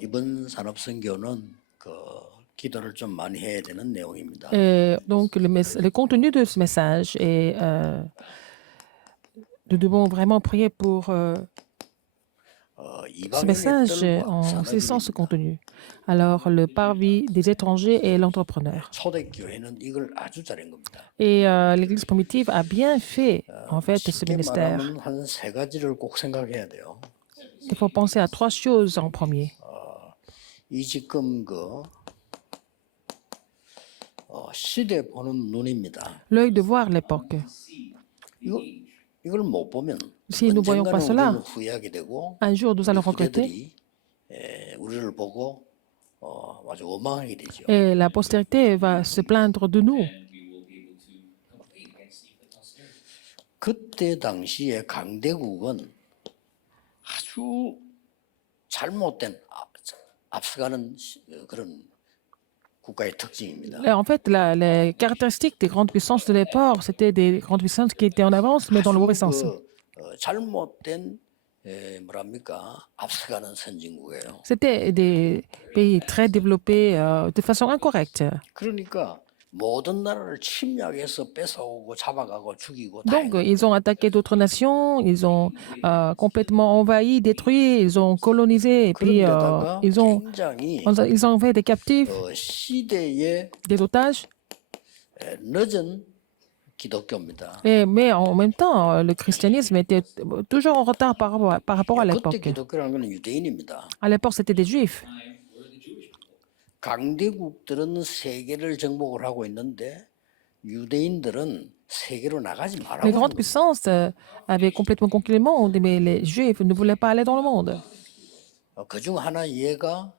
이번 산업 선교는 기도를 좀 많이 해야 되는 내용입니다. Et donc, le contenu de ce message est, nous devons vraiment prier pour ce 이방인의 message 뜰과 en saisissant ce 산업입니다. contenu. Alors, le parvis des étrangers et l'entrepreneur. 초대교회는 이걸 아주 잘한 겁니다. Et l'Église primitive a bien fait, en fait, ce 쉽게 ministère. 말하면 한 세 가지를 꼭 생각해야 돼요. Il faut penser à trois choses en premier. 이 지금 시대 보는 눈입니다. L'œil de voir l'époque. 이걸 못 보면 Si nous ne voyons pas 언젠가는 cela, 우리는 후회하게 되고 un jour nous 우리 allons regretter 후대들이 우리를 보고 아주 원망하게 되죠. et la postérité va se plaindre de nous. 그때 당시에 강대국은 아주 잘못된 앞서가는 그런 국가의 특징입니다. Et en fait, les caractéristiques des grandes puissances de l'époque, c'était des grandes puissances qui étaient en avance, mais dans le mauvais sens. 잘못된 뭐랍니까 앞서가는 선진국이에요. C'était des pays très développés de façon incorrecte. 그러니까 모든 나라를 침략해서 뺏어오고 잡아가고 죽이고 다 Donc, ils ont attaqué d'autres nations, ils ont complètement envahi, détruit, ils ont colonisé, et puis 그런데다가 굉장히 ils ont fait des captifs, 시대의 des otages. 늦은 기독교입니다. Mais en même temps, le christianisme était toujours en retard par rapport à 그때 l'époque. 기독교라는 것은 유대인입니다. À l'époque, c'était des juifs. 강대국들은 세계를 정복을 하고 있는데 유대인들은 세계로 나가지 Les 말라고 grandes puissances avaient complètement conquis le monde, mais les juifs ne voulaient pas aller dans le monde. 그중 하나 얘가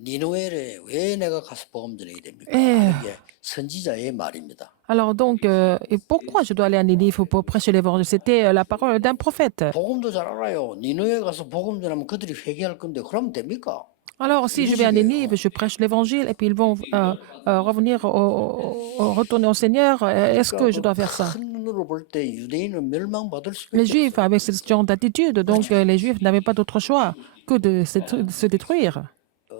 니누엘에 왜 내가 가서 복음 전해야 됩니까? 에. 이게 선지자의 말입니다. Alors donc, et pourquoi je dois aller à Ninive pour prêcher l'évangile? C'était la parole d'un prophète. 복음도 잘 알아요. 니누에 가서 복음 전하면 그들이 회개할 건데 그러면 됩니까? Alors, si je vais à Ninive, je prêche l'évangile et puis ils vont revenir, retourner au Seigneur, est-ce que je dois faire ça? 큰 눈으로 볼 때 유대인은 멸망받을 Les 수밖에 Juifs avaient ce genre d'attitude, donc les Juifs n'avaient pas d'autre choix que de se détruire.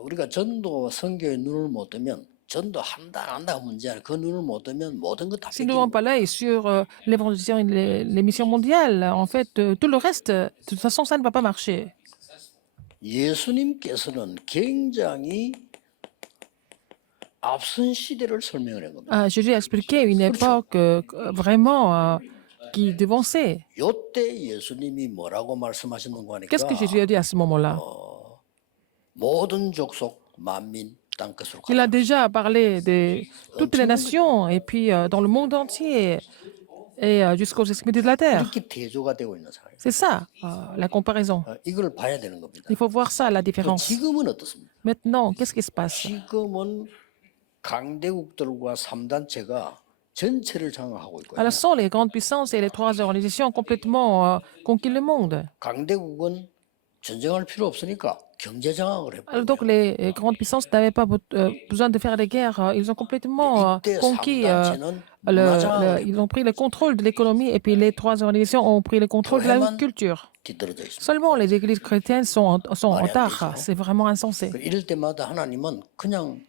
우리가 전도 선교의 눈을 못 뜨면 전도 한다 안 한다가 문제야. 그 눈을 못 뜨면 모든 것 다 Si nous n'avons 뺏기는 pas l'œil sur l'évangélisation et les missions mondiales, en fait, tout le reste, de toute façon, ça ne va pas marcher. 예수님께서는 굉장히 앞선 시대를 설명을 한 겁니다. Jésus a expliqué une époque vraiment qui devançait. 요때 예수님이 뭐라고 말씀하셨는가 하니까 Qu'est-ce que Jésus a dit à ce moment-là? 모든 족속 만민 땅 끝으로 Il a 가라. déjà parlé de toutes les nations et puis dans le monde entier et jusqu'aux extrémités de la terre. 이렇게 대조가 되고 있는 상황이에요. C'est ça, la comparaison. 이걸 봐야 되는 겁니다. Il faut voir ça, la différence. 지금은 어떻습니까? Maintenant, qu'est-ce qui se passe? 지금은 강대국들과 3단체가 전체를 장악하고 있고요. Alors, ce sont les grandes puissances et les trois organisations ont complètement conquis le monde. 강대국은 전쟁할 필요 없으니까 경제 장악을 Alors, 해버려요. donc, les grandes puissances n'avaient pas besoin de faire des guerres. Ils ont complètement 이때 conquis, 3단체는 문화 장악을 ils ont pris le contrôle de l'économie et puis les trois organisations ont pris le contrôle de la 교회만 culture. 뒤떨어져 있습니다. Seulement les églises chrétiennes sont en 말이 안 retard. 되죠. C'est vraiment insensé. 이럴 때마다 하나님은 그냥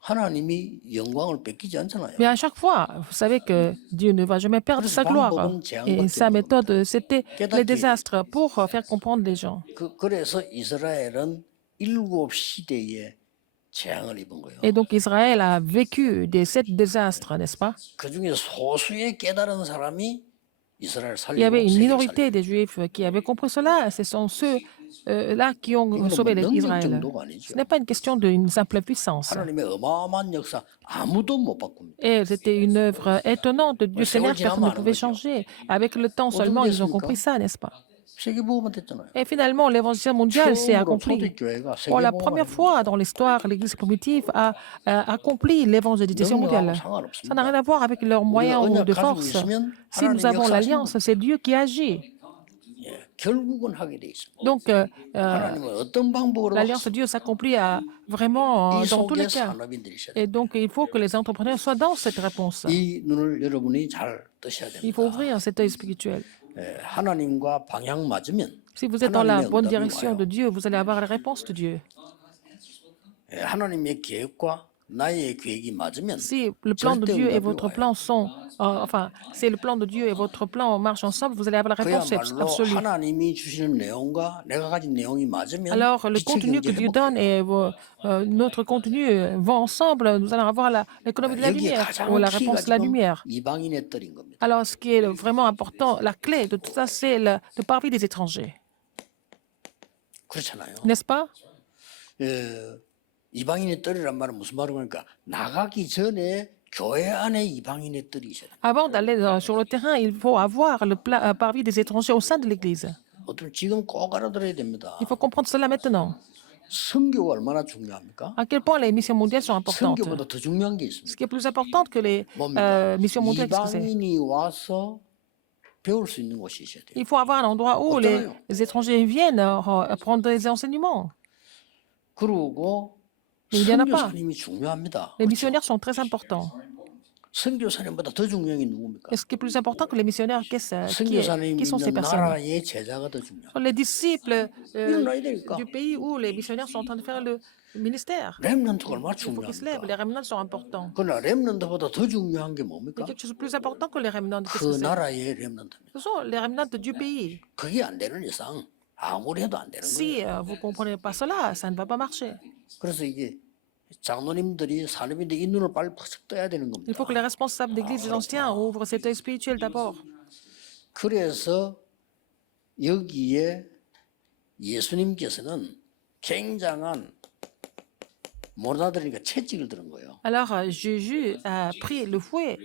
하나님이 영광을 뺏기지 않잖아요. Mais à chaque fois, vous savez que Dieu ne va jamais perdre sa gloire. Et sa méthode, c'était les désastres pour faire comprendre les gens. 그래서 이스라엘은 일곱 시대에 재앙을 입은 거예요. Et donc Israël a vécu des 7 désastres, n'est-ce pas? 그 중에 소수의 깨달은 사람이 이스라엘 Il y avait 살리고 une 세계를 minorité 살리고. des Juifs qui avaient compris cela. Ce sont ceux-là qui ont sauvé 능력 Israël. 정도가 아니죠. Ce n'est pas une question d'une simple puissance. 하나님의 어마어마한 역사 아무도 못 바꿉니다. Et c'était une œuvre étonnante du Seigneur, personne ne pouvait changer. Avec le temps seulement, ils ont compris ça, n'est-ce pas? 세계복음화 됐잖아요. Et finalement, l'évangile mondial s'est 처음으로 accompli. 초대교회가 Pour la 세계복음화 première fois dans l'histoire, l'Église primitive a accompli l'évangélisation mondiale. Ça n'a rien à voir avec leurs moyens ou de force. Si nous avons l'alliance, c'est Dieu qui agit. 결국은 하게 돼 있습니다. Donc, 하나님은 어떤 방법으로 l'alliance de Dieu s'accomplit vraiment 이 dans tous les 속에 cas. 산업인들이셔야 돼요. Et donc, il faut que les entrepreneurs soient dans cette réponse. 이 눈을 여러분이 잘 뜨셔야 Il faut 됩니다. ouvrir cet œil spirituel. 하나님과 방향 맞으면 Si vous êtes dans la 하나님의 bonne 응답이 direction de 와요. Dieu, vous allez avoir la réponse de Dieu. 예, 하나님의 계획과 나의 계획이 맞으면 Si le plan de 절대 Dieu et 응답이 votre 와요. plan sont, enfin, si le plan de Dieu et votre plan marchent ensemble, vous allez avoir la réponse 그야말로 absolue. 하나님이 주시는 내용과 내가 가진 내용이 맞으면 Alors, le 빛의 contenu 경제 que Dieu 회복돼요. donne et notre contenu vont ensemble, nous allons avoir l'économie de la 여기에 lumière ou 가장 la 키가 réponse de la 지금 lumière. 이방인의 뜰인 겁니다. Alors, ce qui est vraiment important, la clé de tout ça, c'est le parvis des étrangers. 그렇잖아요. N'est-ce pas? 이방인의 뜰이란 말은 무슨 말을 하니까 나가기 전에 교회 안에 이방인의 뜰이 있어요. Avant d'aller sur le terrain, il faut avoir le parvis des étrangers au sein de l'Église. 어떤 지금 꼭 알아들어야 됩니다. Il faut comprendre cela maintenant. 선교가 얼마나 중요합니까? À quel point les missions mondiales sont importantes. 선교보다 더 중요한 게 Ce 있습니다. qui est plus important que les 뭡니까? missions mondiales, qu'est-ce que c'est? 이방인이 와서 배울 수 있는 곳이 있어야 돼요. Il faut avoir un endroit où 없잖아요. les étrangers viennent prendre des enseignements. 그리고 Mais il n'y en a pas. 선교사님이 중요합니다. Les missionnaires sont très importants. 선교사님보다 더 중요한 게 누굽니까? Et ce qui est plus important que les missionnaires, qui 선교사님이 sont ces 있는 personnes? 나라의 제자가 더 중요해요. Les disciples 일어나야 되니까. du pays où les missionnaires sont en train de faire le ministère. 렘넌트가 얼마나 Il faut qu'ils se lèvent. 중요합니까? Les remnants sont importants. 그러나 렘넌트보다 더 중요한 게 Il y 뭡니까? a quelque chose de plus important que les remnants. Qu'est-ce 그 que c'est? 나라의 렘넌트입니다. Ce sont les remnants du pays. 그게 안 되는 이상 아무리 해도 안 되는 Si 거예요. vous ne comprenez pas cela, ça ne va pas marcher. 그래서 이게 장로님들이 사람인데 이 눈을 빨리 퍽 떠야 되는 Il faut que les 겁니다. responsables d'église des anciens ouvrent cet œil spirituel d'abord. 그래서 여기에 예수님께서는 굉장한 못 알아들으니까 채찍을 들은 거예요. Alors Jésus a pris le fouet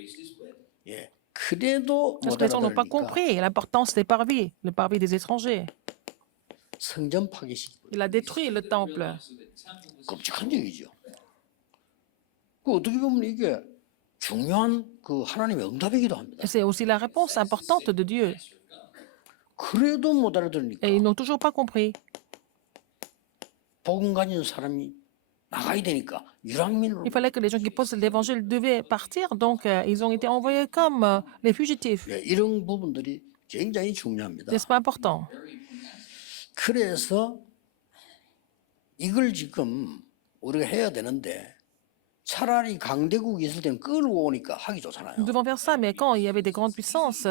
예, 그래도 parce 못 que les gens n'ont pas 알아들으니까 compris l'importance des parvis, le parvis des étrangers. 성전 파괴시키고 Il a détruit le temple. 끔찍한 얘기죠. 그 어떻게 보면 이게 중요한 그 하나님의 응답이기도 합니다. Et c'est aussi la réponse importante de Dieu. 그래도 못 알아들으니까 Et ils n'ont toujours pas compris. 복음 가진 사람이 나가야 되니까 유랑민으로 Il fallait que les gens qui posent l'évangile devaient partir, donc ils ont été envoyés comme les fugitifs. 예, 이런 부분들이 굉장히 중요합니다. N'est-ce pas important? 그래서 이걸 지금 우리가 해야 되는데 차라리 강대국이 있을 때는 끌고 오니까 하기 좋잖아요. Nous devons faire ça, mais quand il y avait des grandes puissances,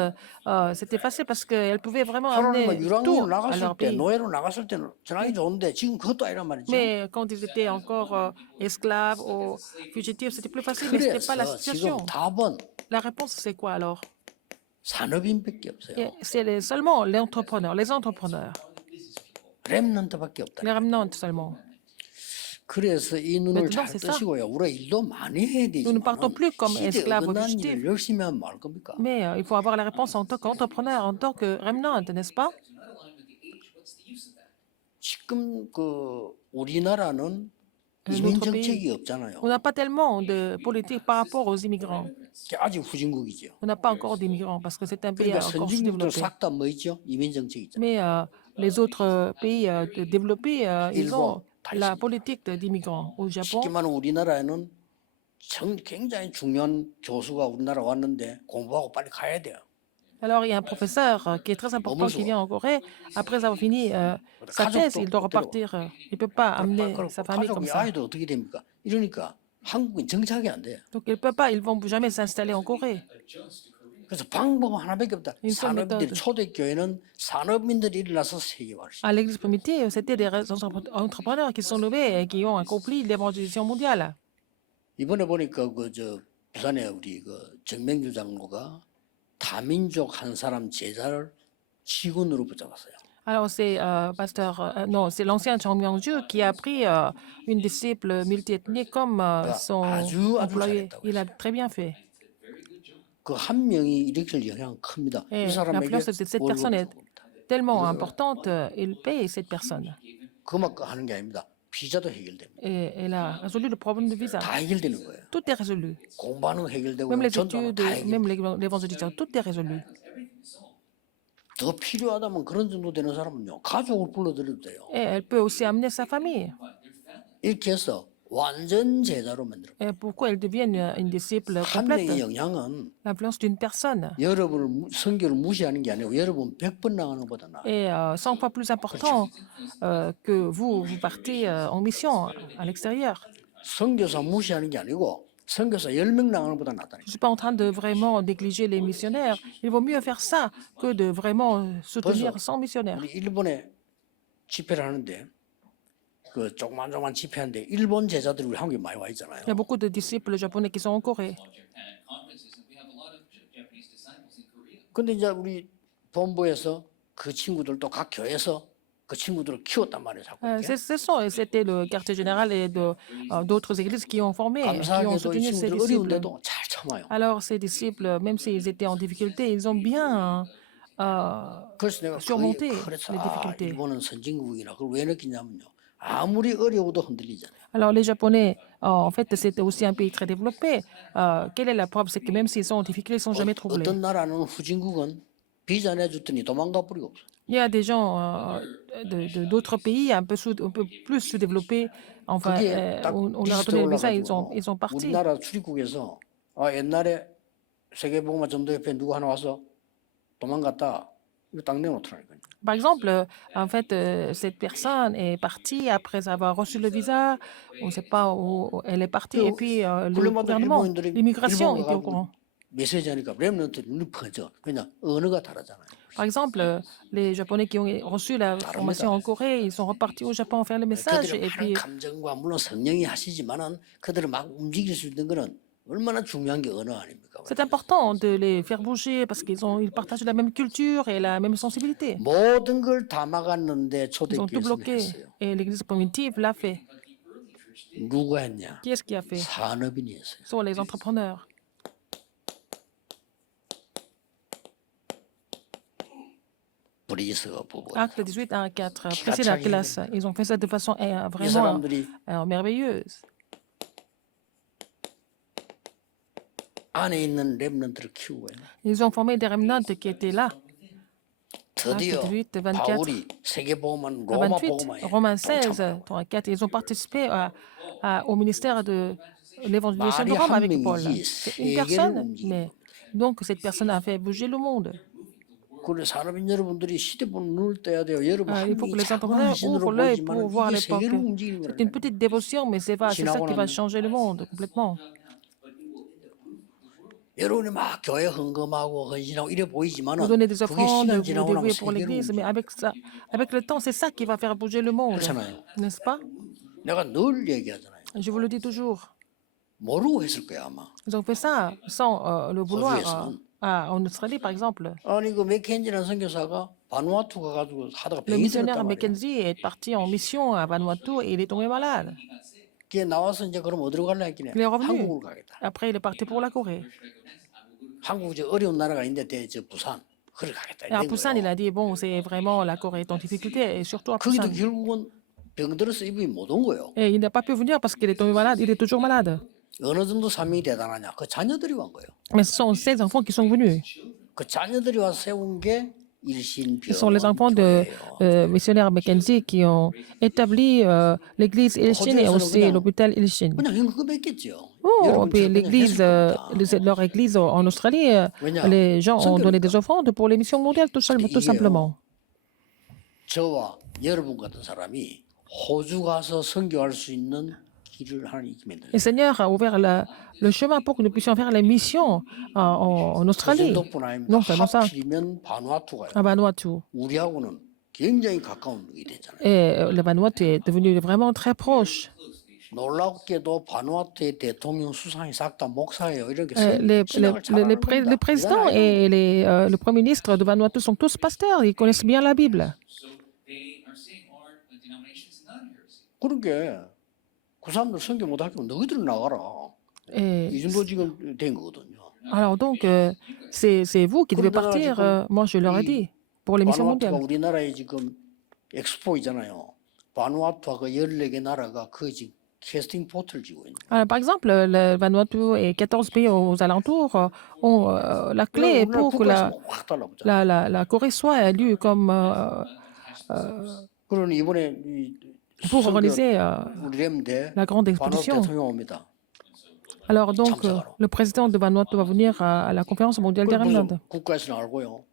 c'était facile parce qu'elles pouvaient vraiment 하나님과 amener 유랑민으로 tout à 나갔을 leur 때 pays. 노예로 나갔을 때는 전하기 좋은데 지금 그것도 아니란 말이죠. Mais quand ils étaient encore esclaves ou fugitifs, c'était plus facile, mais ce n'était pas la 그래서 situation. 지금 답은 La réponse, c'est quoi alors? 산업인밖에 없어요. C'est seulement les entrepreneurs, 렘넌트밖에 없다. les remnants seulement. 그래서 이 눈을 Maintenant, 잘 c'est ça. 뜨시고요. 우리가 일도 많이 해야 Nous ne partons 되지만 plus comme 시대 esclaves ou 어긋난 fugitifs. 일을 열심히 하면 뭐 할 겁니까? Mais il faut avoir la réponse en tant qu'entrepreneur, en tant que remnant, n'est-ce pas? 지금 그 우리나라는 이민 notre pays. 정책이 없잖아요. On n'a pas tellement de politique par rapport aux immigrants. 아직 후진국이죠. On n'a pas encore d'immigrants parce que c'est un pays 그러니까 encore 선진국들 sous-développé. 싹 다 뭐 있죠? 이민 정책이 있잖아요. Mais les autres pays développés, ils ont 다 la 있습니다. politique d'immigrants. Au Japon, 쉽게 말하면 우리나라에는 굉장히 중요한 교수가 우리나라 왔는데 공부하고 빨리 가야 돼요. alors il y a un professeur qui est très important qui vient en Corée. Après avoir fini sa thèse, il doit repartir. Il ne peut pas amener sa famille comme 가족이 ça. 아이도 어떻게 됩니까? 이러니까 한국인 정착이 안 돼요. Donc ils ne peuvent pas, ils ne vont jamais s'installer en Corée. 그래서 방법은 하나밖에 없다. 일선 산업인들이 메소드. 초대교회는 산업인들이 일어나서 세계화를 시켜. À l'église primitive, c'était des entrepreneurs qui sont levés et qui ont accompli l'évangélisation mondiale. 이번에 보니까 그 부산에 우리 그 정명주 장로가 다민족 한 사람 제자를 직원으로 붙잡았어요. Alors c'est non, c'est l'ancien Chang Myung-ju qui a pris une disciple multiethnique comme son 아주 employé. 잘했다고 Il a très bien fait. 그 한 명이 일으킬 영향은 큽니다. Et 이 사람에게 l'influence de cette personne 월급을 est 줍니다. tellement importante, il paye cette personne. 그만 하는 게 아닙니다. 비자도 해결됩니다. Et elle a résolu le problème de visa. 다 해결되는 거예요. Tout est résolu. 공부하는 거 해결되고 Même les 전도하는 études, 거다 해결. même l'évangélisation, tout est résolu. 더 필요하다면 그런 정도 되는 사람은요 가족을 불러들여도 돼요. Et elle peut aussi amener sa famille. 이렇게 해서 완전 제자로 만들어. Et pour qu'elle devienne une disciple 한 complète. 명의 영향은 L'influence d'une personne 여러분을 성교를 무시하는 게 아니고 여러분 100번 나가는 것보다 나아요. est 100 fois plus important que vous partez en mission à l'extérieur. 선교사 무시하는 게 아니고 선교사 10명 나가는 것보다 낫다니까. Je ne suis pas en train de vraiment négliger les missionnaires. Il vaut mieux faire ça que de vraiment soutenir 100 missionnaires. 우리 일본에 집회를 하는데 그 조그만 집회하는데 일본 제자들이 우리 한국에 많이 와 있잖아요. Il y a beaucoup de disciples japonais qui sont en Corée. 근데 이제 우리 본부에서 그 친구들도 각 교회에서 그 친구들을 키웠단 말이에요. 자꾸 이렇게. C'était le quartier général et d'autres églises qui ont formé, qui ont 감사하게도 이 soutenu ces 친구들 disciples. 어려운데도 잘 참아요. Alors ces disciples, même s'ils étaient en difficulté, ils ont bien 그래서 내가 surmonté 그래서 les difficultés. 일본은 선진국이나 그걸 왜 느끼냐면요. 아무리 어려워도 흔들리잖아요. Alors les Japonais, en fait, c'était aussi un pays très développé. Quelle est la preuve? C'est que même s'ils sont en difficulté, ils ne sont jamais troublés. 어떤 나라는 후진국은 비자 내줬더니 도망가 버리고 없어. Il y a des gens d'autres pays un peu plus sous-développés. Enfin, 그게 딱 on leur a donné le visa, ils 비슷해 sont partis. 우리나라 출입국에서 옛날에 세계복음화 전도협회 누구 하나 와서 도망갔다. 이거 딱 내놓더라니까요. Par exemple, en fait, cette personne est partie après avoir reçu le visa. On ne sait pas où elle est partie. Et puis, le gouvernement, l'immigration était au courant. 메시지하니까 렘넌트들이 눈이 퍼져. 그냥 언어가 다르잖아요. Par exemple, les Japonais qui ont reçu la formation en Corée, ils sont repartis au Japon faire le message. 그들의 Et 많은 puis, 감정과 물론 성령이 하시지만은 그들을 막 움직일 수 있는 거는 얼마나 중요한 게 언어 아닙니까? c'est important de les faire bouger parce ils partagent la même culture et la même sensibilité. 모든 걸 다 막았는데 Ils ont tout 초대교회에서 bloqué. 했어요. Et l'Église primitive l'a fait. 누가 했냐? Qui est-ce qui a fait? 산업인이 했어요. Ce sont les entrepreneurs. 브리스가 부부. Acte 18 à 4. Précédent la classe. Ils ont fait ça de façon 이 vraiment 사람들이 merveilleuse. 안에 있는 렘넌트를 키우고 있는. Ils ont formé des remnants qui étaient là. 드디어 Acte 18, 24, 바울이 세계복음만 à 로마 28, 복음화에 Romains 16, 동참하고 34. Ils ont participé au ministère de l'évangélisation de Rome avec Paul. C'est une personne, mais donc cette personne a fait bouger le monde. 그래 산업인 여러분들이 시대본 눈을 떼야 돼요. 여러분 Il faut que 하나님이 les 작은 entrepreneurs 신으로 ouvrent l'œil 보이지만 pour voir 이게 l'époque. 세계를 움직이는 C'est 거라니까. une petite dévotion, mais c'est ça qui va changer le monde complètement. 여러분이 막 교회 헌금하고 헌신하고 이래 보이지만은 Vous donnez des 그게 offrandes, 시간 vous 지나고 나면 dévouez pour 세계를 l'Église, mais 움직여. avec le temps, c'est ça qui va faire bouger le monde, 그렇잖아요. n'est-ce pas? 내가 늘 얘기하잖아요. Je vous le dis toujours. 모르고 했을 거야 아마. Ils ont fait ça sans le vouloir. 호주에서는. En Australie, par exemple, 아니 그 맥켄지라는 선교사가 바누아투 가가지고 하다가 le 병이 missionnaire 들었단 말이에요. Mackenzie est parti en mission à Vanuatu et il est tombé malade. 걔 나와서 이제 그럼 어디로 갈래 했길래 Il est revenu. 한국으로 가겠다. Après, il est parti pour la Corée. 한국 저 어려운 나라가 있는데 저 부산 그래 가겠다. Et à 이런 Busan, il 거예요. a dit, bon, c'est vraiment la Corée est en difficulté, et surtout à 거기도 Busan. 결국은 병 들어서 이분이 못 온 거예요. Et il n'a pas pu venir parce qu'il est tombé malade, il est toujours malade. 어느 정도 사명이 대단하냐? 그 자녀들이 온 거예요. Mais ce sont ces enfants qui sont venus. 그 자녀들이 와서 세운 게 Ce 일신병원 sont les enfants de missionnaires Mackenzie qui ont établi l'église Ilshin et aussi l'hôpital Ilshin. 그냥 현금 냈겠죠. Oh, puis l'église, leur église en Australie, les gens ont donné des offrandes pour les missions mondiales, tout simplement. 저와 여러분 같은 사람이 호주 가서 선교할 수 있는 길을 하나님이 만들어요. Le Seigneur a ouvert le chemin pour que nous puissions faire les missions en Australie. 덕분 아닙니다. Non seulement ça, 하필이면 바누아투가요. à Vanuatu. 우리하고는 굉장히 가까운 게 되잖아요. Et le Vanuatu est devenu vraiment très proche. 놀랍게도 바누아투의 대통령 수상이 싹 다 목사예요. 이렇게 Les présidents et le premier ministre de Vanuatu sont tous pasteurs, ils connaissent bien la Bible. 그러니까 그 사람들 선교 못할 거면 너희들은 나가라. 이 정도 지금 된 거거든요. Alors donc, c'est vous qui devez partir. Moi, je leur ai dit, pour les missions 바누아투가 mondiales. 우리나라에 지금 엑스포이잖아요. 바누아투와 그 14개 나라가 그 지금 캐스팅 포트를 지고 있는 거예요. Alors, par exemple, le Vanuatu et 14 pays aux alentours ont la clé pour que 확 달라붙잖아요. la Corée soit élue comme 그러니 이번에 이 pour organiser 우리 렘대 la grande 바누아투 exposition. 대통령 옵니다. Alors donc, le président de Vanuatu va venir à la conférence mondiale des 그걸 벌써 Rennes. 국가에서는 알고요.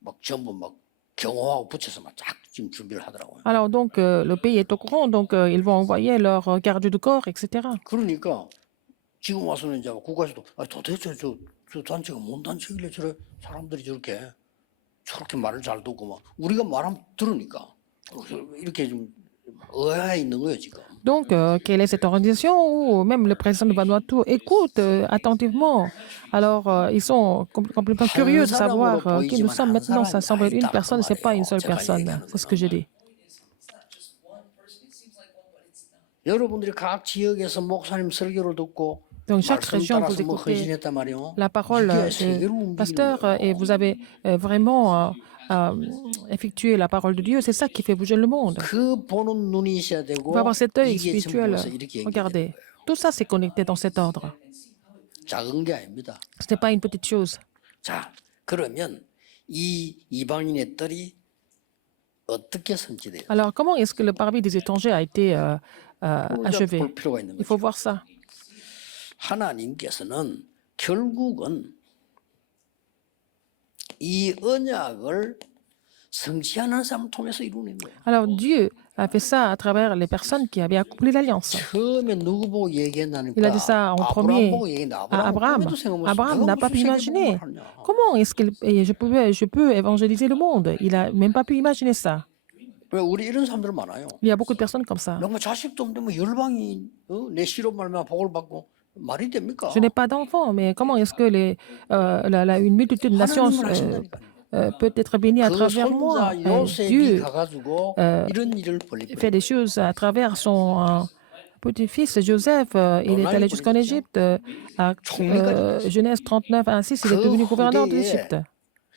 막 전부 막 경호하고 붙여서 막 쫙 지금 준비를 하더라고요. Alors donc, le pays est au courant, donc ils vont envoyer leurs gardes du corps, etc. 그러니까 지금 와서는 이제 국가에서도 도대체 저 단체가 뭔 단체길래 사람들이 저렇게 말을 잘 듣고 막 우리가 말하면 들으니까 이렇게 좀 의아해 있는 거예요 지금. Donc, quelle est cette organisation où même le président de Vanuatu écoute attentivement. Alors, ils sont complètement curieux de savoir qui nous sommes maintenant. Ça semble être une personne, ce n'est pas une seule personne. C'est ce que je dis. 여러분들이 각 지역에서 목사님 설교를 듣고 Donc, chaque 말씀 région, vous 따라서 뭐 écoutez 헌신했단 말이에요. la parole 이게 du 세계를 움직이는 pasteur 거예요. et vous avez vraiment effectué la parole de Dieu. C'est ça qui fait bouger le monde. 그 보는 눈이 있어야 되고 Il faut avoir cet œil 이게 spirituel. 전부에서 이렇게 Regardez, 연결돼요. tout ça, c'est connecté dans cet ordre. 작은 게 아닙니다. Ce n'est pas une petite chose. 자, 그러면 이 이방인의 뜰이 어떻게 선지돼요? Alors, comment est-ce que le parvis des étrangers a été achevé? 볼 필요가 있는 Il 거죠. faut voir ça. 하나님께서는 결국은 이 언약을 성취하는 사람을 통해서 이루는 거예요. Alors, Dieu a fait ça à travers les personnes qui avaient accompli l'alliance. 처음에 누구 보고 얘기했나니까 Il a dit ça en 아브라함 premier 보고 얘기했는데 à Abraham. 꿈에도 생각 못 했어. Abraham 내가 n'a pas 무슨 pu 세계복음을 imaginer. 하냐. Comment est-ce que je peux évangéliser le monde? Il n'a même pas pu imaginer ça. 왜 우리 이런 사람들 많아요. Il y a beaucoup de personnes comme ça. 뭔가 자식도 없는데 뭐 열방이 내 시로 말면 복을 받고 말이 됩니까? Je n'ai pas d'enfants, mais comment est-ce que une multitude de nations 하나님은 하신다니까요. peut être bénie à 그 travers moi? 손자 요셉이 Dieu 가가지고 이런 일을 벌리고 fait des choses à travers son petit-fils Joseph. Il est allé jusqu'en Égypte. À Genèse 39, 6, il est devenu gouverneur de l'Égypte.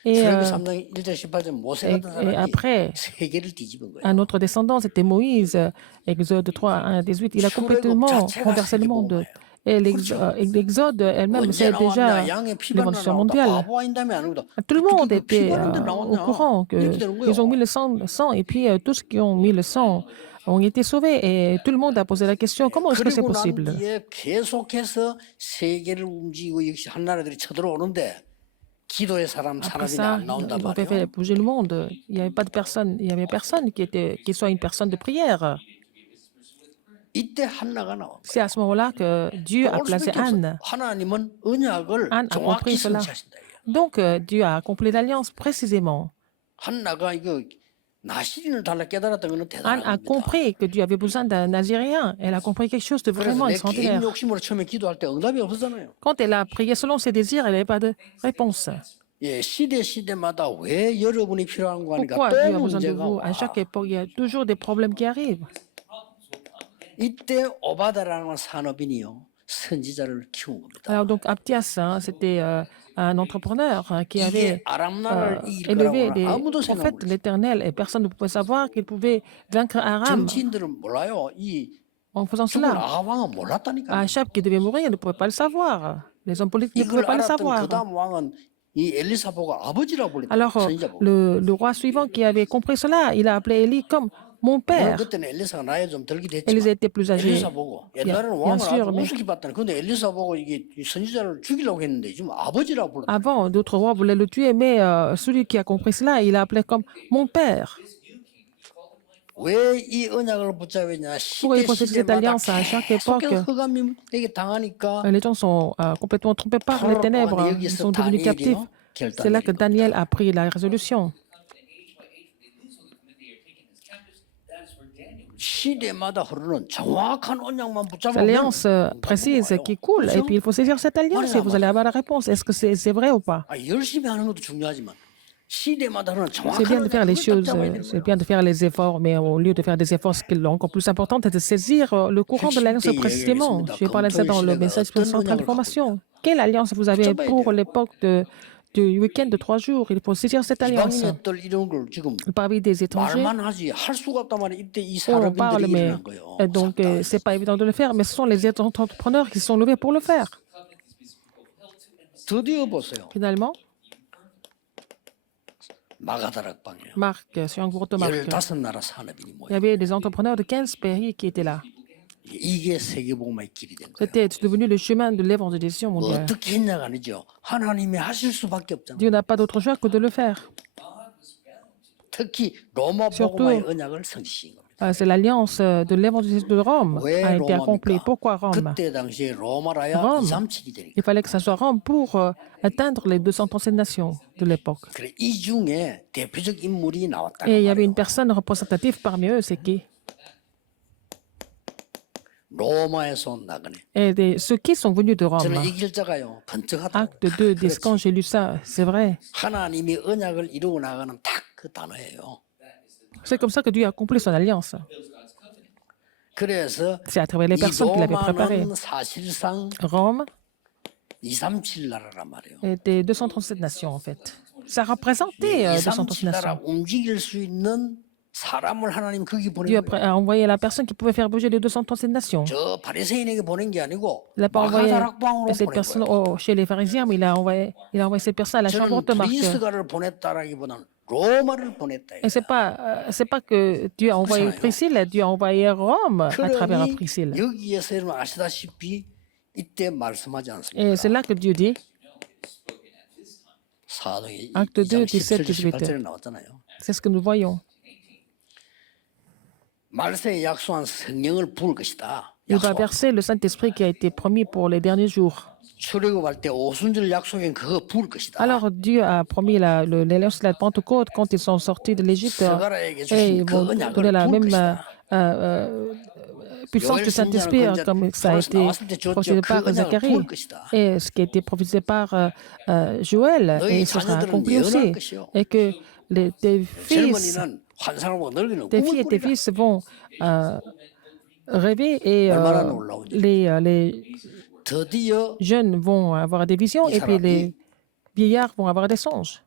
Et 출애굽기 3장 1절 18절 모세 같은 사람이 après, 세계를 뒤집은 거예요. un autre descendant, c'était Moïse. Exode 3, 1, 18. Il a complètement renversé le monde. Et l'Exode elle-même, c'est déjà l'évolution mondiale. Tout le monde était au courant qu'ils ont mis le sang et puis tous qui ont mis le sang ont été sauvés. Et tout le monde a posé la question, comment est-ce que c'est 그리고 난 possible? 뒤에 계속해서 세계를 움직이고 역시 한 나라들이 쳐들어오는데 기도의 사람 Après 사람이 ça, 안 나온단 ils ont fait 말이에요. bouger le monde. Il n'y avait pas de personne, il y avait personne qui soit une personne de prière. 이때 한나가 나옵니다. C'est à ce moment-là que Dieu a 올 placé 수밖에 없어요. Anne. 하나님은 언약을 Anne a 정확히 compris cela. 성취하신다. 이거예요. Donc, Dieu a accompli l'alliance précisément. 한나가 이거 나시린을 달라 깨달았던 것은 Anne 대단한 a 겁니다. compris que Dieu avait besoin d'un Nazirien. Elle a compris quelque chose de 그래서 vraiment 내 개인 extraordinaire. 욕심으로 처음에 기도할 때 응답이 없었잖아요. Quand elle a prié selon ses désirs, elle n'avait pas de réponse. 예, 시대마다 왜 여러분이 필요한 거 하니까 Pourquoi Dieu a 또 besoin de 문제가 vous? 와. À chaque époque, il y a toujours des problèmes qui arrivent. 이때 오바다라는 산업인이요 선지자를 키운 겁니다. Alors donc, Abdias, hein, c'était un entrepreneur qui 이게 avait 아람 나라를 이길 élevé 거라고는 des 아무도 생각 prophètes 못 de 했어요. l'Éternel et personne ne pouvait savoir qu'il pouvait vaincre Aram. 정치인들은 몰라요. 이 En faisant 죽은 cela, 아합 왕은 몰랐다니까요. Achab qui devait mourir ne pouvait pas le savoir. Les hommes politiques ne 이걸 pouvaient pas le 알았던 savoir. 그 다음 왕은 이 엘리사보가 아버지라고 불렸다. Alors, 선지자 보고. le roi suivant qui avait compris cela, il a appelé Élie comme mon père. 그때는 엘리사가 나이 좀 들기도 Élisée 했지만 était plus âgé. 엘리사 보고 옛날에는 bien 왕을 sûr, 아주 mais- 우습게 봤다는. 근데 엘리사 보고 이게 이 선지자를 죽이려고 했는데 지금 아버지라고 불렀다. Avant, d'autres rois voulaient le tuer, mais celui qui a compris cela, il a appelé comme mon père. 왜 이 언약을 붙잡느냐? Pourquoi il possède cette 시대마다 alliance à chaque époque? 계속해서 흑암에게 당하니까 Les gens sont complètement trompés par les ténèbres. Ils sont devenus captifs. C'est là que Daniel a pris la résolution. 시대마다 흐르는 정확한 언약만 C'est 붙잡으면 l'alliance précise qui coule. Et puis, il faut saisir cette alliance et vous allez avoir la réponse. Est-ce que c'est vrai ou pas? 열심히 하는 것도 중요하지만 시대마다 흐르는 C'est 정확한 bien de faire les 언약을 딱 choses, 잡아야 되는 c'est 거예요. bien de faire les efforts, mais au lieu de faire des efforts, ce qui est encore plus important, c'est de saisir le courant de l'alliance précisément. Je vais parler de ça dans le message pour central de formation. Quelle alliance vous avez pour l'époque du week-end de 3 jours? Il faut saisir cette alliance. 이방인의 뜰 이런 걸 지금 Le parvis des étrangers, 말만 하지 할 수가 없단 말이에요. 이때 이 on en parle, 사람들이 mais 일어난 거예요. donc c'est pas évident de le faire, mais ce sont les entrepreneurs qui sont levés pour le faire. 드디어 보세요. Finalement, 마가다락방이에요. Marc, sur un groupe de Marc. 15나라 산업인이 Il y 모여. avait des entrepreneurs de 15 pays qui étaient là. 이게 세계복음의 길이 된 거예요. C'était devenu le chemin de l'évangélisation 뭐 mondiale. 어떻게 했냐가 아니죠. 하나님이 하실 수밖에 없잖아요. Dieu n'a pas d'autre choix que de le faire. 특히 로마 Surtout, 복음의 언약을 성취한 겁니다. C'est l'alliance de l'évangélisation de Rome 왜 a été accomplie. 로마입니까? Pourquoi Rome? 그때 당시에 로마라야 Rome. 237이 되니까. Il fallait que ça soit Rome pour atteindre les 237 nations de l'époque. 그래 이 중에 대표적 인물이 나왔다. Et il y avait une personne représentative parmi eux, c'est qui? 로마에서 온 나그네. Et ceux qui sont venus de Rome. 저는 이 길자가요 번쩍하다. Acte 2 disent quand j'ai lu ça, c'est vrai. 하나님이 언약을 이루고 나가는 딱 그 단어예요. C'est comme ça que Dieu a accompli son alliance. 그래서 C'est à travers les 이 personnes qu'il avait préparées. 로마는 사실상 Rome 237 나라란 말이에요. était 237 nations en fait. Ça représentait 237 237 나라 nations. 움직일 수 있는 사람을 하나님 거기 보낸 Dieu 거예요. a envoyé la personne qui pouvait faire bouger les 237 nations. 저 바리새인에게 보낸 게 아니고 Il n'a pas envoyé 마가다락방으로 cette 보낸 personne 거예요. chez les pharisiens, mais il a envoyé cette personne à la chambre 저는 haute de Marc. 브리스가를 보냈다라기보다는 로마를 보냈다. Et c'est pas que Dieu a envoyé 그렇잖아요. Priscille, Dieu a envoyé Rome à travers 그러니 Priscille. 여기에서 여러분 아시다시피 이때 말씀하지 않습니까? Et c'est là que Dieu dit, 사도행 Acte 2, 2장 17, 17, 18절에 나왔잖아요. c'est ce que nous voyons. 말세에 약속한 성령을 부을 것이다. Il va 약속. verser le Saint-Esprit qui a été promis pour les derniers jours. 출애굽할 때 오순절 약속엔 그거 부을 것이다. Alors Dieu a promis l'alliance de la Pentecôte quand ils sont sortis de l'Égypte 스가랴에게 et 주신 ils 그 vont 언약을 donner la 부을 même 것이다. puissance du Saint-Esprit comme ça a été prophétisé par Zacharie et ce qui a été prophétisé par Joël et ce sera accompli aussi et que tes fils 젊은이는 환상을 보고 늙이는 tes 꿈을 filles et tes 꾸리라. fils vont rêver et 얼마나 놀라운지. les 드디어 jeunes vont avoir des visions et puis les vieillards vont avoir des songes.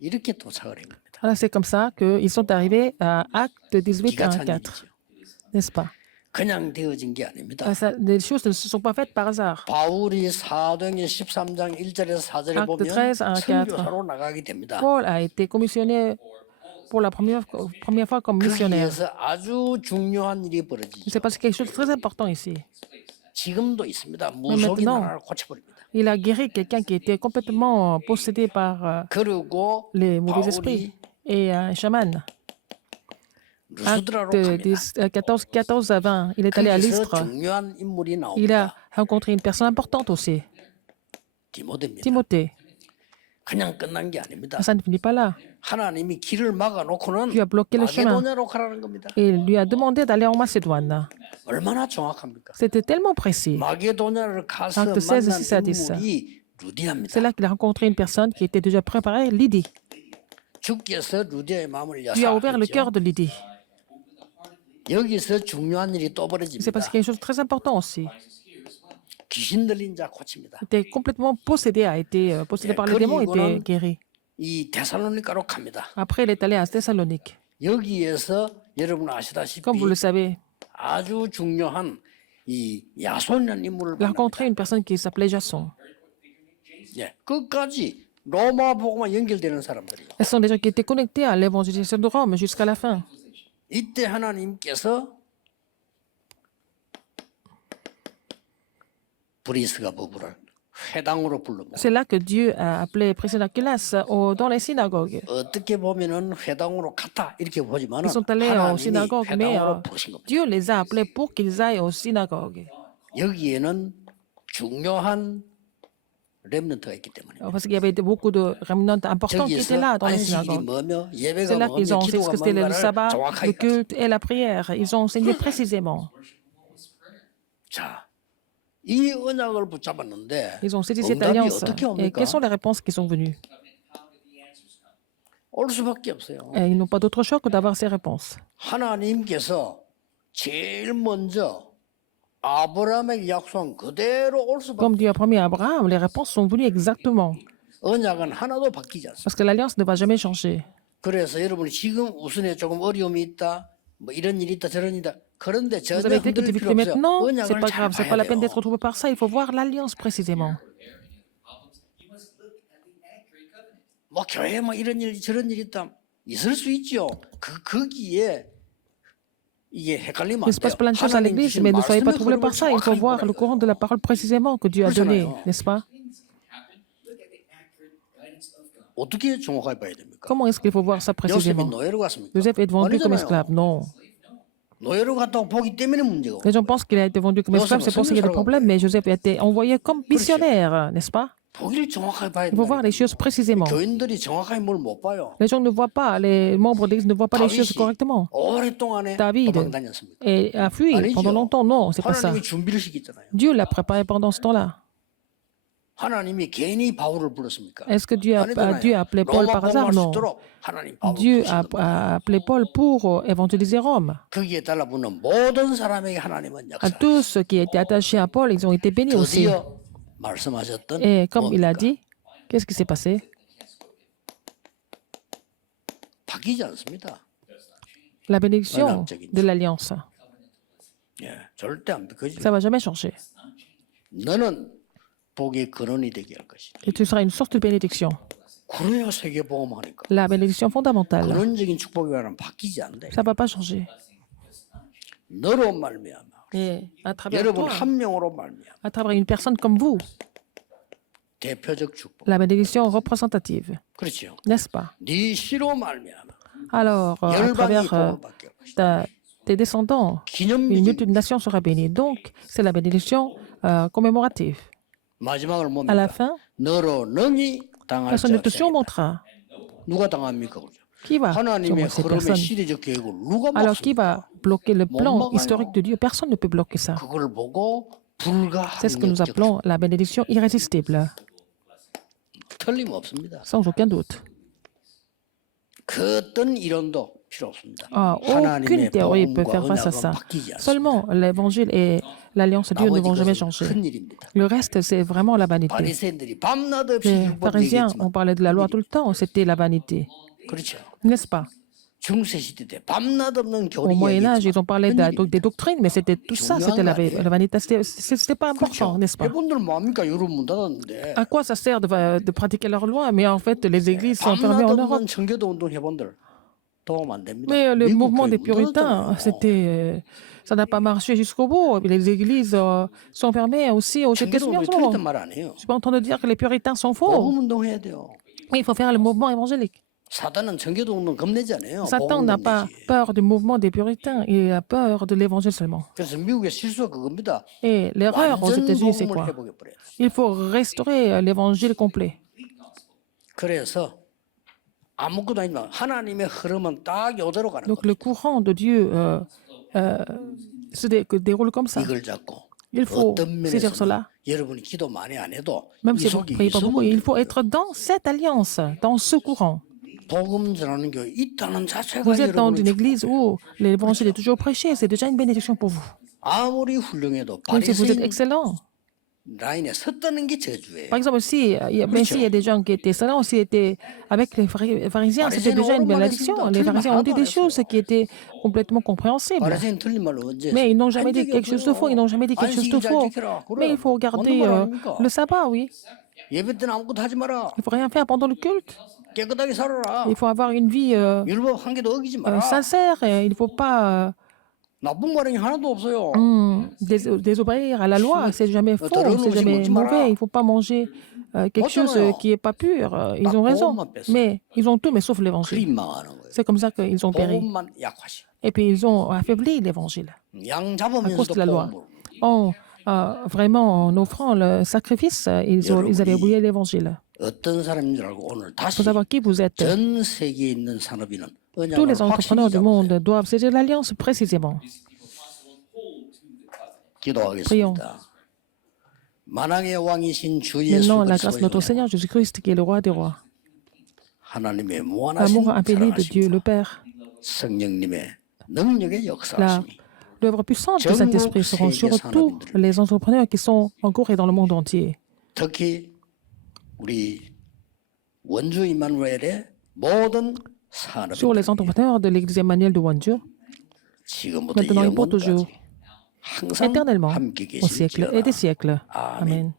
이렇게 도착을 한 겁니다. Voilà, c'est comme ça qu'ils sont arrivés à Acte 18 기가 1 찬 4, 일이죠. n'est-ce pas? 그냥 되어진 게 아닙니다. Les choses ne se sont pas faites par hasard. 바울이 사도행전 13장 1절에서 4절에 Acte 보면 13 à 4. 선교사로 나가게 됩니다. Paul a été commissionné pour la première fois comme missionnaire. 거기에서 아주 중요한 일이 Il 벌어지죠. s'est passé quelque chose de très important ici. 지금도 있습니다. 무속인 maintenant, 하나를 고쳐버립니다. Il a guéri quelqu'un qui était complètement possédé par 그리고 les mauvais 바울이 esprits et un chaman. 루스드라로 Acte 갑니다. 14 à 20, il est allé à 거기서 Lystre. 중요한 인물이 Il 나옵니다. a rencontré une personne importante aussi, 디모데입니다. Timothée. 그냥 끝난 게 아닙니다. Ça ne finit pas là. 하나님이 길을 막아놓고는 Dieu a bloqué le chemin. 마게도냐로 가라는 겁니다. Et il lui a demandé d'aller en Macédoine. 얼마나 정확합니까? C'était tellement précis. 마게도냐를 가서 Acte 16, 만난 6 à 10. 인물이 루디아입니다. C'est là qu'il a rencontré une personne qui était déjà préparée, Lydie. 주께서 루디아의 마음을 Dieu a ouvert le 여사하셨죠. cœur de Lydie. 여기서 중요한 일이 또 Il s'est 벌어집니다. passé quelque chose de très important aussi. 귀신 들린 자 고칩니다. Il était complètement possédé, a été possédé par les démons, et était guéri. 이 데살로니가로 갑니다. Après, il est allé à Thessalonique. 여기에서 여러분 아시다시피 Comme vous le savez, 아주 중요한 이 야손이라는 인물을 il a 만납니다. rencontré une personne qui s'appelait Jason. 예, 끝까지 로마 복음과 연결되는 사람들이요. Ce sont des gens qui étaient connectés à l'évangélisation de Rome jusqu'à la fin. 이때 하나님께서 브리스가 부부를 회당으로 불러모아 C'est là que Dieu a appelé Priscilla Aquilas dans les synagogues. 어떻게 보면은 회당으로 갔다 이렇게 보지만은 Ils sont allés aux 하나님이 synagogues, mais 회당으로 부르신 겁니다. Dieu les a appelés pour qu'ils aillent aux synagogues. 여기에는 중요한 렘넌트가 있기 때문에 Parce qu'il y avait beaucoup de rémanents importants qui étaient 저기에서 là dans les 안식일이 synagogues. 뭐며 C'est 예배가 là qu'ils 뭐며 ont enseigné ce 기도가 que c'était le 뭔가를 sabbat, le 정확하게 가르쳐. culte et la prière. Ils ont enseigné précisément. 자, 이 언약을 붙잡았는데 Ils ont saisi cette 응답이 alliance. 어떻게 Et 옵니까? quelles sont les réponses qui sont venues? 올 수밖에 없어요. Et ils n'ont pas d'autre choix que d'avoir ces réponses. 하나님께서 제일 먼저 아브라함에게 약속한 그대로 올 수밖에. Comme Dieu a promis à Abraham, les réponses sont venues exactement. 언약은 하나도 바뀌지 않습니다. Parce que l'alliance ne va jamais changer. 그래서 여러분이 지금 우선에 조금 어려움이 있다, 뭐 이런 일이 있다, 저런 일이 있다. 그런데 Vous 전혀 avez été 흔들릴 필요 victime 없어요. maintenant, c'est 언약을 pas 잘 grave, c'est 봐야 pas la peine 돼요. d'être retrouvé par ça, il faut voir l'alliance précisément. 뭐 교회 뭐 이런 일 저런 일이 있다 있을 수 있죠. 거기에 이게 헷갈리면 안 Il se passe 돼요. plein de choses à 하나님 l'église, 주신 mais ne soyez pas 말씀의 troublés 흐름을 par ça. Il faut 정확하게 voir le 보라요. courant de la parole précisément que Dieu a donné, 그렇잖아요. n'est-ce pas? 어떻게 정확하게 봐야 됩니까? Comment est-ce qu'il faut voir ça 요셉이 précisément? 노예로 갔습니까? Joseph est vendu comme 아니잖아요. esclave. Non. 노예로 갔다고 보기 때문에 문제가 Les gens pensent qu'il a été vendu comme esclave, c'est pour ça qu'il y a des problèmes, mais Joseph a été envoyé comme missionnaire, n'est-ce pas? 보기를 정확하게 봐야 Il faut voir 된다. les choses précisément. 교인들이 정확하게 뭘 못 봐요. Les gens ne voient pas, les membres de l'Église ne voient pas les choses 다윗이 correctement. 오랫동안에 David 도망다녔습니까? a fui 아니죠. pendant longtemps. Non, c'est pas ça. 하나님이 준비를 시켰잖아요. Dieu l'a préparé pendant ce temps-là. 하나님이 괜히 바울을 불렀습니까? Est-ce que Dieu a 아니잖아요. appelé Paul 로마 par hasard? 공할 수 Non. 있도록 하나님 바울을 Dieu 부르신 겁니다. a appelé Paul pour évangéliser Rome. 거기에 달라붙는 모든 사람에게 하나님은 À 역사. tous ceux qui étaient attachés à Paul, ils ont été bénis aussi. 드디어 말씀하셨던 Et comme il a 뭡니까? dit, qu'est-ce qui s'est passé? 바뀌지 않습니다. La bénédiction de l'alliance. 예, 절대 안 바뀌지. Ça ne va jamais changer. 너는 복의 근원이 되게 할 것이다. Et tu seras une source de bénédiction. 그래야 세계복음하니까 La bénédiction fondamentale. 근원적인 축복이라는 바뀌지 않는다. Ça ne va pas changer. 너로 말미암아 Et à travers 여러분 toi, 한 명으로 말미암아 à travers une personne comme vous, 대표적 축복. la bénédiction représentative, 그렇죠. n'est-ce pas? 네 씨로 말미암아 Alors, à 열방이 travers 복을 받게 할 것이다. tes descendants, une 기념비적인 multitude de nations sera bénie. Donc, c'est la bénédiction commémorative. 마지막을 À la 뭡니까? fin, 너로 능히 당할 personne ne te 자 surmontera. 누가 당합니까? 그죠? Qui va 하나님의 surmonter ces 흐름의 personnes? 시대적 계획을 누가 Alors, qui 막습니까? va bloquer le plan 막아요. historique de Dieu? Personne ne peut bloquer ça. 그걸 보고 C'est ce que nous 불가항력적 appelons la bénédiction irrésistible, 틀림없습니다. sans aucun doute. 그 어떤 이론도 필요 없습니다. Aucune 하나님의 théorie peut faire 복음과 face à 언약은 ça. 바뀌지 않습니다. Seulement l'évangile et l'alliance de Dieu ne 나머지 vont jamais 것은 changer. 큰 일입니다. Le reste, c'est vraiment la vanité. 바리새인들이 밤낮 없이 Les 율법 pharisiens, on 얘기했지만 parlait de la loi tout le temps, c'était la vanité, 그렇죠. n'est-ce pas? 중세 시대 때 밤낮 없는 Au 교리 Moyen-Âge, ils ont 얘기했지만 parlé 큰 일입니다. des doctrines, mais c'était tout ça, c'était la vanité. C'était pas important, 그렇죠. n'est-ce pas? 여러분들 뭐합니까? 유럽 문 닫았는데 À quoi ça sert de pratiquer leur loi? Mais en fait, les églises sont fermées en 밤낮 Europe. 없는 청교도 운동 해본들 도움 안 됩니다. Mais le 미국 mouvement 교회 des puritains, 문 ça n'a pas marché jusqu'au bout. Et les églises sont fermées aussi aux 청교도 États-Unis en 운동 ce moment. 틀렸단 말 아니에요. Je suis pas en train de dire que les puritains sont faux. 복음 운동 해야 돼요. Mais il faut faire le mouvement évangélique. 사단은 청교도 운동 겁내지 않아요. Satan 복음 n'a pas 운동이지. peur du mouvement des puritains, il a peur de l'évangile seulement. 그래서 미국의 실수가 그겁니다. Et l'erreur aux 완전 États-Unis, c'est 복음을 quoi? 회복해 버려요. Il faut restaurer l'évangile complet. 그래서 아무것도 아니지만 하나님의 흐름은 딱 이대로 가는 Donc 거예요. le courant de Dieu déroule comme ça. 이걸 잡고 Il faut 어떤 saisir 면에서는 cela. 여러분이 기도 많이 안 해도 Même 이 si vous ne 속에 priez pas beaucoup, 있으면 il faut être dans cette alliance, dans ce courant. 복음 전하는 교회 있다는 자체가 Vous êtes dans une 여러분의 église où l'évangile est toujours prêché, c'est déjà une bénédiction pour vous. 아무리 훌륭해도 Même si vous êtes 바리새인 excellent. 라인에 섰다는 게 저주예요. Par exemple, même s'il y a des gens qui étaient excellents, s'ils étaient avec les pharisiens, c'était déjà une malédiction. Les pharisiens ont dit des choses qui étaient complètement compréhensibles. 바리새인 틀린 말로 언제 Mais ils n'ont 했어요? jamais dit 한 적이 quelque chose de faux, ils n'ont jamais dit quelque chose de 안식일 잘 faux. 지켜라. 그래. Mais il faut 맞는 garder 말 아닙니까? le sabbat, oui. 예배 때는 아무것도 하지 마라. Il ne faut rien faire pendant le culte. 깨끗하게 살아라. Il faut avoir une vie 율법 한 개도 어기지 마라. sincère. Et il ne faut pas 나쁜 말이 하나도 없어요. désobéir à la loi. C'est jamais faux, 더러운 c'est 음식 jamais 먹지 마라. mauvais. Il ne faut pas manger quelque chose 맞잖아요. qui n'est pas pur. Ils ont raison. 복음만 뺐어. Mais ils ont tout, mais sauf l'évangile. 그림 망하는 거예요. C'est comme ça qu'ils ont péri. 복음만 약화시. Et puis ils ont affaibli l'évangile 양 à cause 잡으면서도 de la loi. 복음을. Vraiment, en offrant le sacrifice, ils avaient oublié l'évangile. 어떤 사람인 줄 알고 오늘 Il 다시 faut savoir qui vous êtes. 전 세계에 있는 산업인은 Tous 언약을 les entrepreneurs du monde doivent saisir l'alliance précisément. 기도하겠습니다. 만왕의 왕이신 주 예수 Maintenant, la grâce de notre 그리스도의 Seigneur Jésus-Christ, qui est le roi des rois, 하나님의 무한하신 l'amour infini de Dieu, le Père, 성령님의 능력의 la 역사하심이 l'œuvre puissante du Saint-Esprit seront sur tous les entrepreneurs qui sont en cours et dans le monde entier. 특히 우리 원주 임마누엘의 모든 Sur les 산업인들 entrepreneurs de l'Église Emmanuel de Wonju, 지금부터 maintenant et pour toujours, 영원까지 항상 éternellement, 함께 au siècle et 계실지어다. des siècles. 아멘. Amen.